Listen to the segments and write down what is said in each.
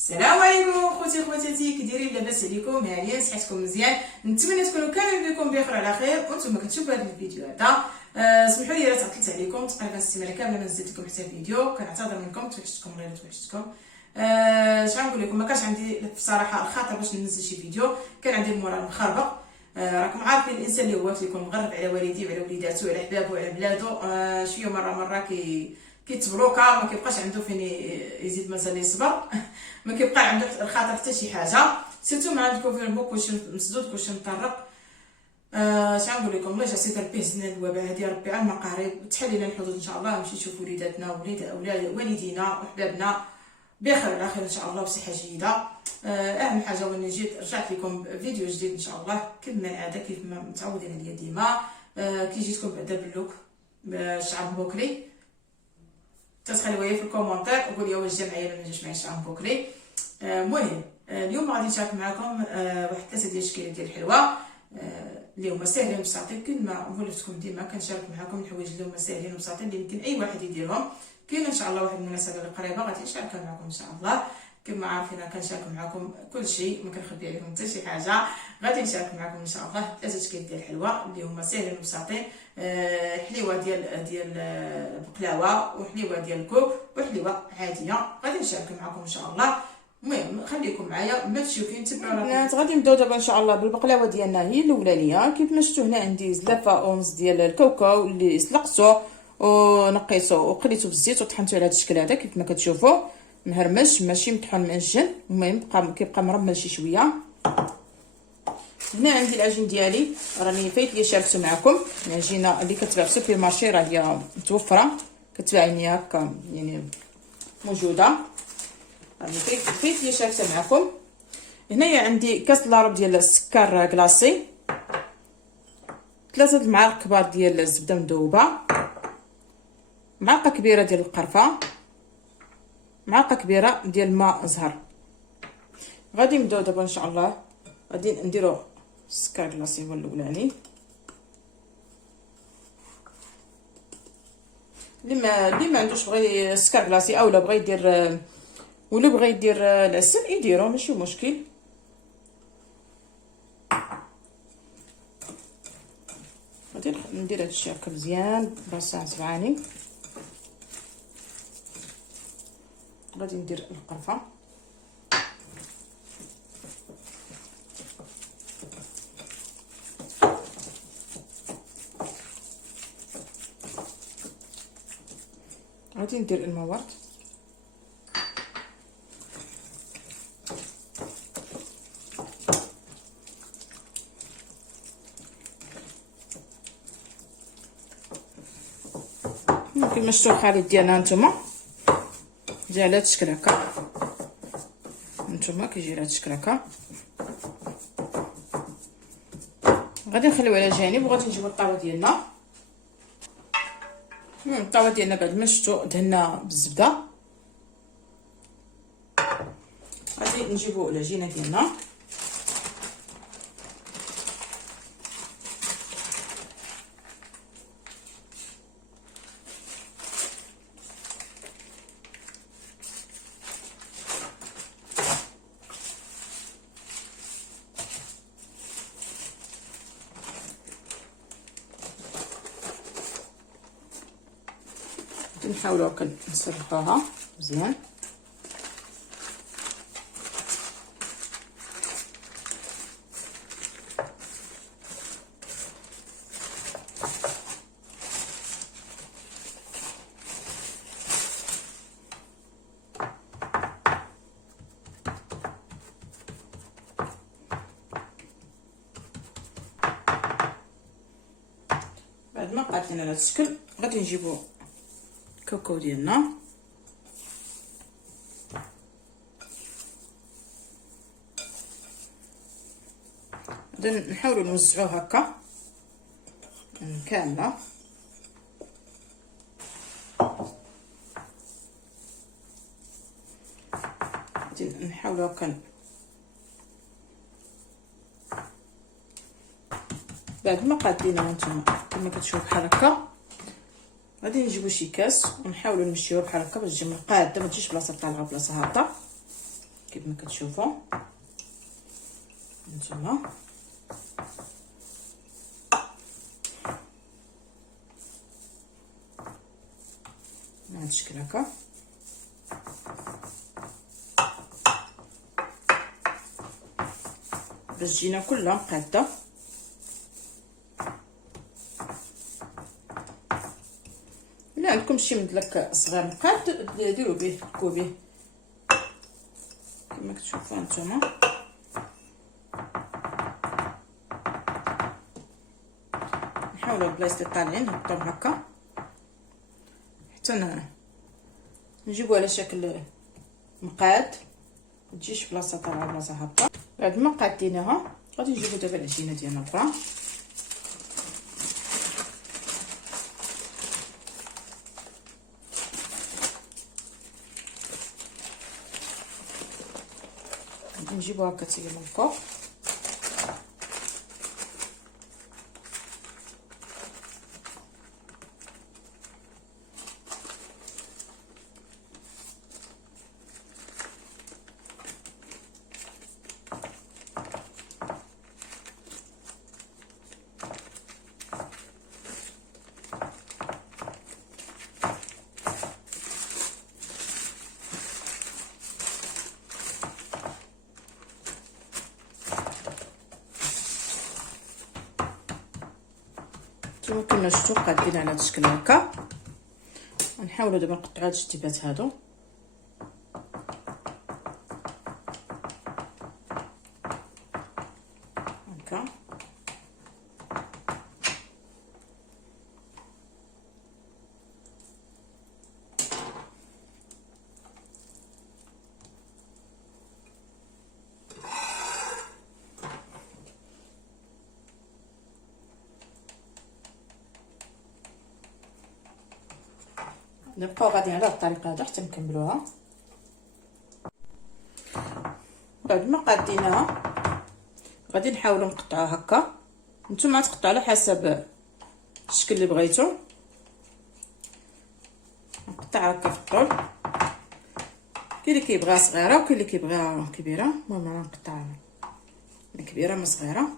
السلام عليكم خوتي خواتاتي، كي دايرين؟ لاباس عليكم؟ هانيين؟ صحتكم مزيان؟ نتمنى تكونوا كاملين بكم بخير على خير وانتم كتشوفوا هذا الفيديو هذا. سمحوا لي الا تعطلت عليكم تقريبا السيمانه كامله ما نزلت لكم حتى فيديو، كنعتذر منكم، توحشتكم غير توحشتكم. شنو نقول لكم، ما كانش عندي بصراحه الخاطر باش ننزل شي فيديو، كان عندي المورال مخربق. راكم عارفين الانسان اللي هو كيكون مغرب على والديه وعلى وليداتو وعلى حبابو وعلى بلادو، شويه مره كيتبلوكا، ما كيبقاش عنده فين يزيد مازال يصبر. ما كيبقى عنده الخاطر حتى شي حاجه، سيرتو مع الكونفيرمون كلشي مسدود كلشي مطرق. شنو نقول لكم، الله يجعل سيدي ربي يهزنا الوباء هذه، ربي على المقارب تحل لنا الحدود ان شاء الله، نمشي نشوف وليداتنا وولاد والدينا وحبابنا بخير على خير ان شاء الله بصحه جيده. اهم حاجه وانا جيت رجعت لكم فيديو جديد ان شاء الله كما العاده كيف ما متعودين عليا ديما. كي جيتكم بعدا باللوك الشعر مبوكلي، تخليوها لي في الكومونتير وقول لي واش جا معايا ولا ما جاش معايا الشعر مبوكلي. المهم اليوم غادي نشارك معكم واحد 3 ديال الاشكاليات ديال الحلوى اللي هما ساهلين وبساطين، كما ولفتكم ديما كنشارك معكم الحوايج اللي هما ساهلين وبساطين اللي يمكن اي واحد يديرهم. كاين ان شاء الله واحد المناسبه اللي قريبه غادي نشاركها معكم ان شاء الله. كما عارفين كنشارك معكم كل شيء، ما كنخبي عليكم حتى شي حاجه. غادي نشارك معكم ان شاء الله 3 اشكال ديال الحلوى اللي هما ساهلين وبساطين. حليوه ديال البقلاوه، وحليوه ديال الكوك، وحليوه عاديه. غادي نشارك معكم ان شاء الله. المهم خليكم معايا ما تشوفين تبعوا البنات. غادي نبداو دابا ان شاء الله بالبقلاوه ديالنا، هي الاولانيه. كيف ما شفتوا هنا عندي زلافه ونص ديال الكاوكاو اللي سلقته ونقيته وقليته بالزيت وطحنته على هذا الشكل هذا كيف ما كتشوفوا، مهرمش ماشي مطحون معجن. المهم كيبقى مرمل شي شويه. هنا عندي العجين ديالي، راني فايت لي شاركته معكم. العجينه اللي كتباع في السوبر مارشي راه هي متوفره، كتباع هكا يعني موجوده. راني فايت لي شاركته معكم. هنايا عندي كاس لاروب ديال السكر كلاصي، 3 المعالق كبار ديال الزبده مذوبه، معلقه كبيره ديال القرفه، معلقه كبيره ديال الماء زهر. غادي نبداو دابا ان شاء الله. غادي نديرو السكر كلاصي هو الاولاني. اللي ما عندوش بغى السكر كلاصي اولا بغى يدير ولا بغى يدير العسل يديرو ماشي مشكل. غادي ندير هادشي هكا مزيان براسان سبعاني. غادي ندير القرفه، غادي ندير الموارد، كما شفتوا الخليط ديالنا نتوما جا على هاد الشكل هكا. نتوما كيجي على هاد الشكل هكا. غادي نخليوه على جانب وغادي نجيبو الطاوه ديالنا. الطاوه ديالنا بعد ما شفتوا دهنا بالزبده. غادي نجيبو العجينه ديالنا، نحاولوا هكا نسرحوها مزيان. بعد ما بقات لنا على هذا الشكل غادي نجيبو الكاوكاو ديالنا. غادي نحاولوا نوزعوه هكا كامله. غادي نحاولوا هكا. بعد ما قاد لينا هانتوما كما كتشوفوا بحال هكا، غادي نجيبو شي كاس ونحاولوا نمشيوها بحال هكا باش تجي قاده، ما تجيش بلاصه طالعه بلاصه هابطه. كما كتشوفوا نتوما. بهذا الشكل هكا. باش تجينا كلها مقاده. الا عندكم شي مدلك صغير مقاد ديروا به، كو به كما كتشوفوا نتوما. نحاولوا البلايص اللي طالعين نحطوهم هكا حتى نجيبو على شكل مقاد، متجيش بلاصه طالعه بلاصه هابطه. بعد ما قاديناها غادي نجيبو دابا العجينه ديالنا الاخرى. نجيبوها هكا تيجي من الفوق. كما كنا شفتوا قادين على هذا الشكل هكا. نحاولوا دابا نقطعوا هاد الشتيبات هادو هكا. نبقاو غاديين على هاد الطريقه هذا حتى نكملوها. بعد ما قاديناها غادي نحاولوا نقطعوها هكا. نتوما تقطعوا على حسب الشكل اللي بغيتو. نقطع هكا في الطول. كاين اللي كيبغيها صغيره وكاين اللي كيبغيها كبيره. المهم انا نقطعها كبيره من صغيره.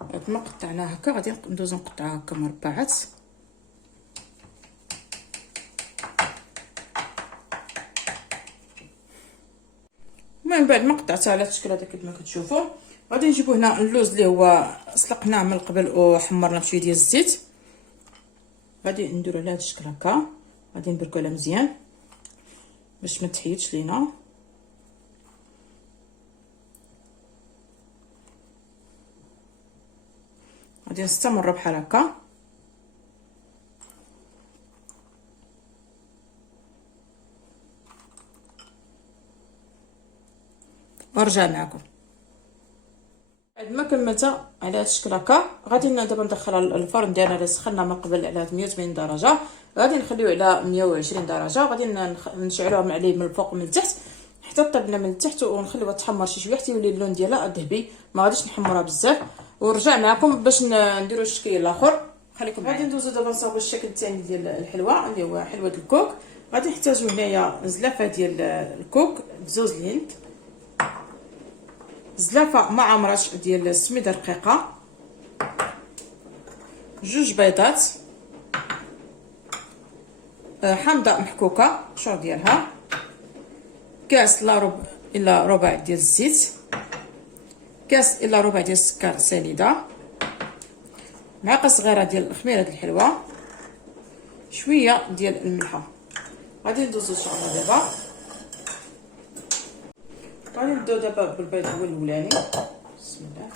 بعد ما قطعناها هكا غادي ندوزو نقطعوها هكا مربعات. من بعد ما قطعتها على الشكل هذا كما كتشوفوا غادي نجيبو هنا اللوز اللي هو سلقناه من قبل وحمرنا بشويه ديال الزيت. غادي نديرو على هذا الشكل هكا. غادي نبركو عليه مزيان باش ما تحيدش لينا. غادي نستمر بحال هكا. ونرجع معكم بعد ما كملت على هذا الشكل هكا. غادي دابا ندخلها الفرن ديالنا اللي سخنا من قبل على 180 درجه. غادي نخليوه على 120 درجه. غادي نشعلوها عليه من الفوق ومن التحت حتى طيب لنا من التحت ونخليوها تحمر شي شويه حتى يولي اللون ديالها ذهبي. ما غاديش نحمرها بزاف. ونرجع معكم باش نديروا الشكل الاخر. خليكم معايا. غادي ندوزو دابا نصاوبوا الشكل الثاني ديال الحلوه اللي هو حلوه الكوك. غادي نحتاجو هنايا زلافه ديال الكوك بزوز الهند، زلافه مع مرش ديال السميده رقيقه، جوج بيضات، حامضه محكوكه شور ديالها، كاس الا ربع ديال الزيت، كاس الا ربع ديال السكر سنيده، معلقه صغيره ديال الخميره ديال الحلوه، شويه ديال الملحه. غادي ندوزو الشغله دابا. غادي نبداو دابا بالبيض هو الاولاني. بسم الله.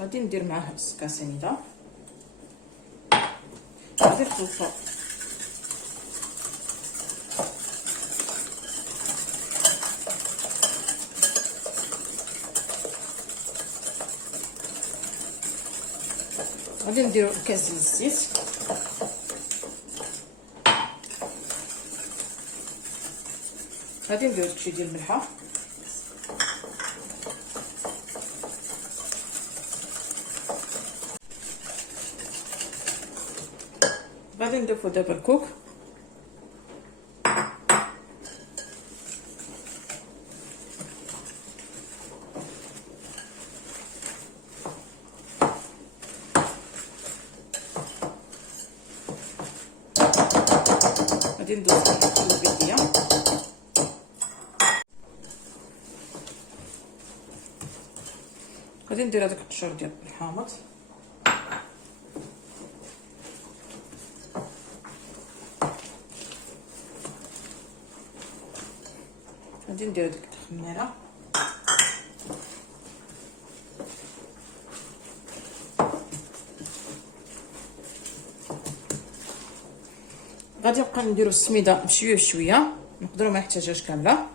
غادي ندير معاه السكر سنيده. غادي نخلطو غادي نديرو كاس ديال الزيت. غادي نديرو داكشي ديال الملحه. غادي نضيفو دابا الكوك. غادي ندوز البيضيه. غادي ندير هذاك القشور ديال الحامض. غادي ندير هذيك الخميره. غادي نبقى نديرو السميده بشويه بشويه، نقدروا ما نحتاجهاش كامله.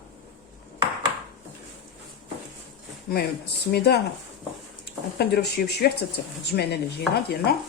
المهم السميده نبقى نديرو بشويه بشويه حتى تجمعنا العجينه ديالنا.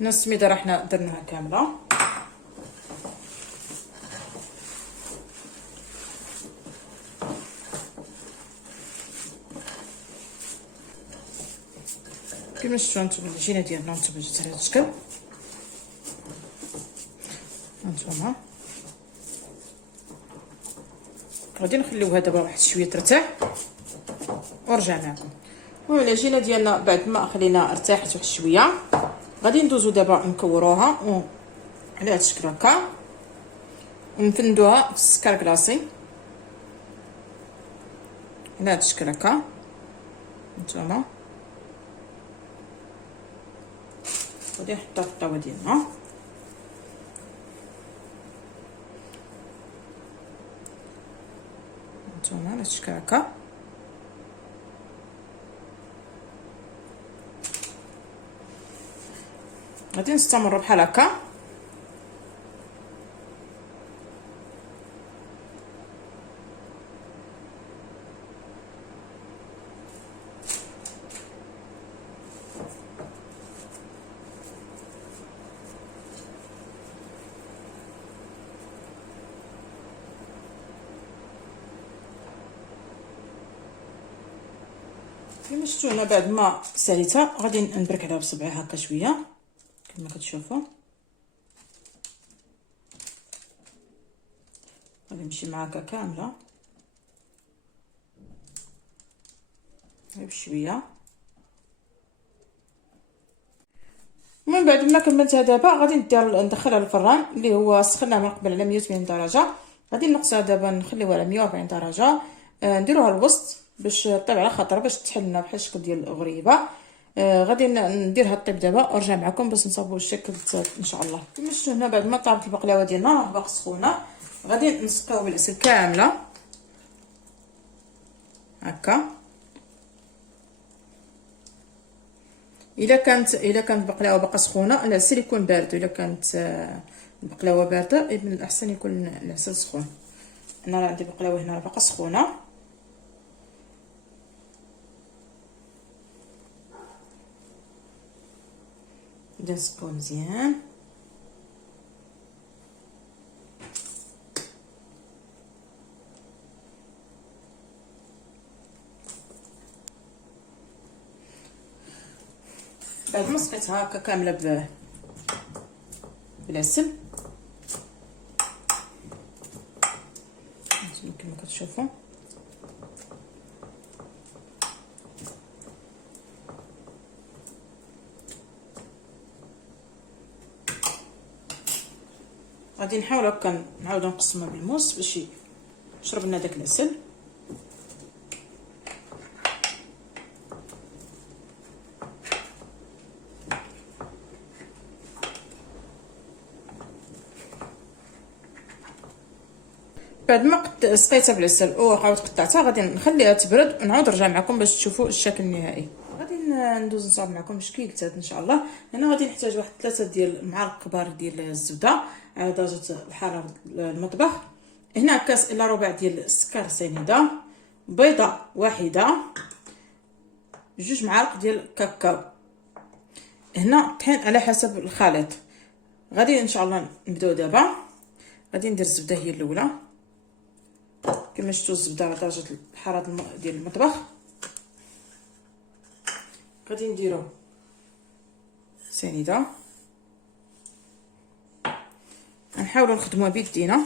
هنا السميده راه حنا درناها كامله. كما شفتوا نتوما العجينه ديالنا نتوما جات على هذا الشكل. هانتوما غادي نخليوها دابا واحد شويه ترتاح ونرجع معكم. المهم العجينه ديالنا بعد ما خلينا ارتاحت واحد شويه غادي ندوزو دابا نكوروها على هذا الشكل هكا ونفندوها في السكر كلاصي على هذا الشكل هكا. نتوما غادي نحطها في الطاوه ديالنا. نتوما على هذا الشكل هكا. غادي نستمروا بحال هكا. كما شفتوا هنا بعد ما ساليتها غادي نبرك عليها بصبعي هكا شويه كما كتشوفوا. غادي نمشي معاك كامله غير بشويه. من بعد ما كملتها دابا غادي ندخلها للفران اللي هو سخناه من قبل على 180 درجه. غادي نقصها دابا نخليوها على 140 درجه. نديروها الوسط باش طيب على خاطر باش تحل لنا بحال الشكل ديال الغريبه. غادي نديرها طيب دابا ونرجع معكم باش نصاوبوا الشكل ان شاء الله. كما شفتوا هنا بعد ما طابت البقلاوه ديالنا راه باقا سخونه غادي نسقيو بالعسل كامله هكا. الا كانت البقلاوه باقا سخونه العسل يكون بارد، الا كانت البقلاوه بارده من الاحسن يكون العسل سخون. انا راه عندي بقلاوه هنا باقا سخونه. نبدا نسقيو مزيان. بعد ما سقيتها هكا كامله بالعسل كما كتشوفوا غادي نحاول هكا نعاودو نقسمها بالموس باش يشرب لنا داك العسل. بعد ما سقيتها بالعسل وعاود قطعتها غادي نخليها تبرد ونعاود نرجع معكم باش تشوفوا الشكل النهائي. غادي ندوز نصاوب معكم شكيلتات ان شاء الله. هنا غادي نحتاج واحد 3 ديال المعالق كبار ديال الزبده على درجه الحراره المطبخ. هنا كاس الا ربع ديال السكر سنيده، بيضه واحده، 2 معالق ديال الكاكاو. هنا طحين على حسب الخليط. غادي ان شاء الله نبداو دابا. غادي ندير الزبده هي الاولى كما شفتوا، الزبده على درجه الحراره ديال المطبخ. غادي نديرو سنيده، نحاولوا نخدموها بيدينا.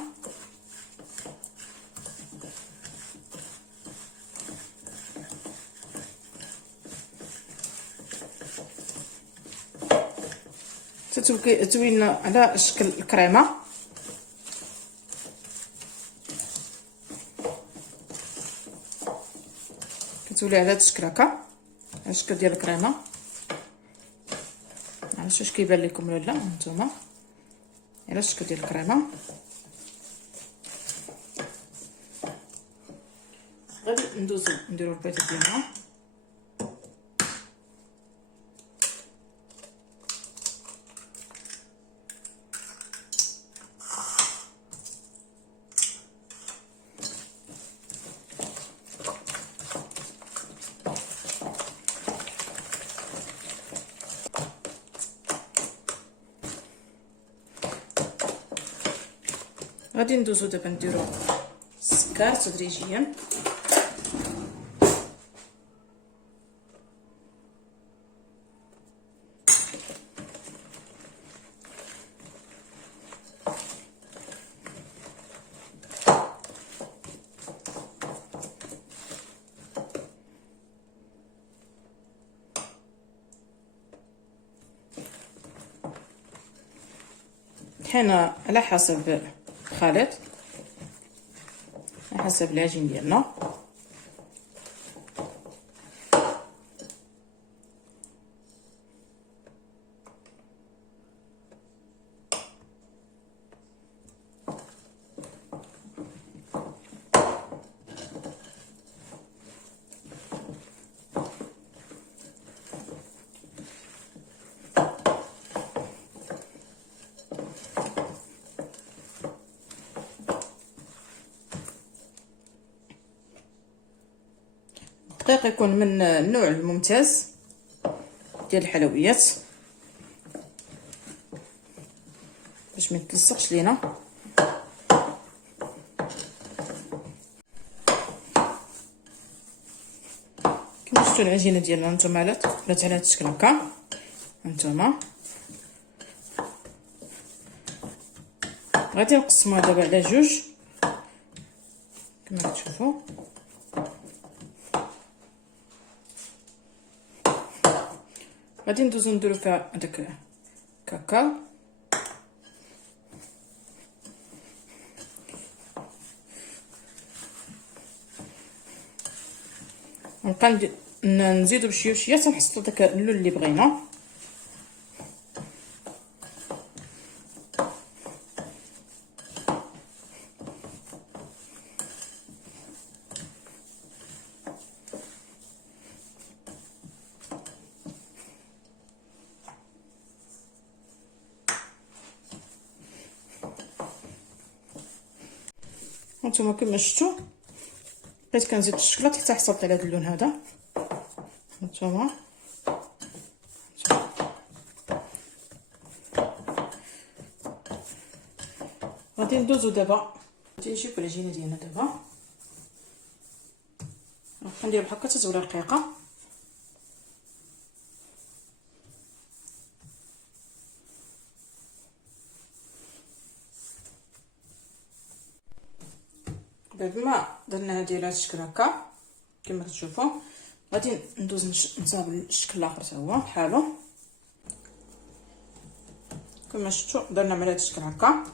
تتوين على شكل الكريمه. كتولي على هذا الشكل هكا، على الشكل ديال الكريمه. معرفتش واش كيبان لكم ولا لا نتوما، على الشكل ديال الكريمه. غادي ندوزو نديرو البيض ديالنا. غادي ندوزو دابا نديرو السكر تدريجيا. حنا على حسب الخليط، على حسب العجين ديالنا. الدقيق يكون من النوع الممتاز ديال الحلويات باش ما يتلصقش لينا. كما شفتوا العجينه ديالنا نتوما ولات على هذا الشكل هكا. نتوما غادي نقسموها دابا على 2 كما كتشوفوا. غادي ندوزو نديرو فيها هداك الكاكاو. نبقى نزيدو بشويه بشويه حتى نحصلو داك اللون اللي بغينا. هانتوما كما شفتوا بقيت كنزيد الشكلاط حتى حصلت على هذا اللون هذا. هانتوما غادي ندوزو دابا، غادي نشوفو العجينه ديالنا دابا. غندير بحال هكا تتولي رقيقه. بعد ما درنا ديال هذا الشكل هكا كما كتشوفوا غادي ندوز نصاوب الشكل الاخر حتى هو بحالو. كما شفتوا درنا على هذا الشكل هكا.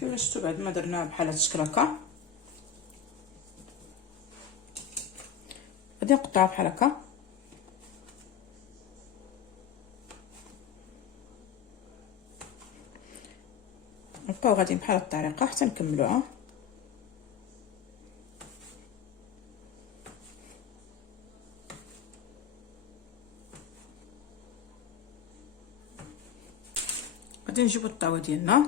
كيما شفتوا بعد ما درناها بحال هاد الشكل هكا غادي نقطعها بحال هكا، نبقاو غاديين بحال هاد الطريقه حتى نكملوها. غادي نجيبو الطاوه ديالنا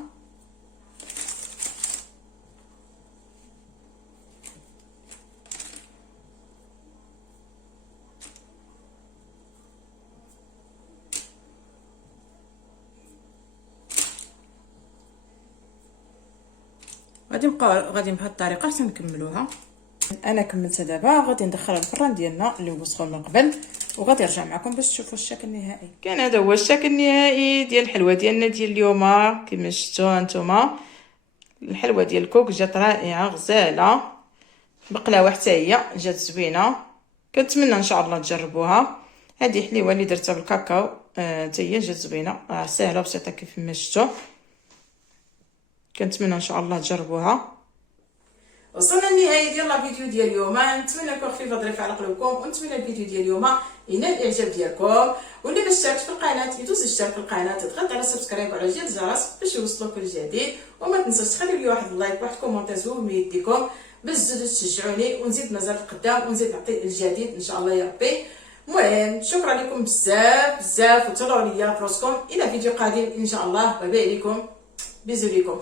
غادي نبقاو غاديين بهاد الطريقه حتى نكملوها. انا كملتها دابا، غادي ندخلها الفران ديالنا اللي هو سخون من قبل، وغادي نرجع معكم باش تشوفوا الشكل النهائي. كان هذا هو الشكل النهائي ديال الحلوه ديالنا ديال اليوم. كما شفتوا نتوما الحلوه ديال الكوك جات رائعه غزاله، بقلاوه حتى هي جات زوينه. كنتمنى ان شاء الله تجربوها. هذه حليوه اللي درتها بالكاكاو حتى هي جات زوينه، سهله وبسيطه كيف ما شفتوا. كنتمنى ان شاء الله تجربوها. وصلنا للنهايه ديال الفيديو ديال اليوم. نتمنى يكون خفيف ظريف على قلوبكم، ونتمنى الفيديو ديال اليوم ينال الاعجاب ديالكم. واللي ما اشتركش في القناه يدوز يشترك في القناه، تضغط على سبسكرايب وعلى جرس الجرس باش يوصلوك كل جديد. وما تنساوش تخليو لي واحد اللايك واحد كومونتير زوين من يديكم باش تزيدوا تشجعوني ونزيد مازال القدام ونزيد نعطي الجديد ان شاء الله يا ربي. المهم شكرا لكم بزاف بزاف، وتهلاو ليا فراسكم الى فيديو قادم ان شاء الله. باي باي عليكم، بيزو ليكم.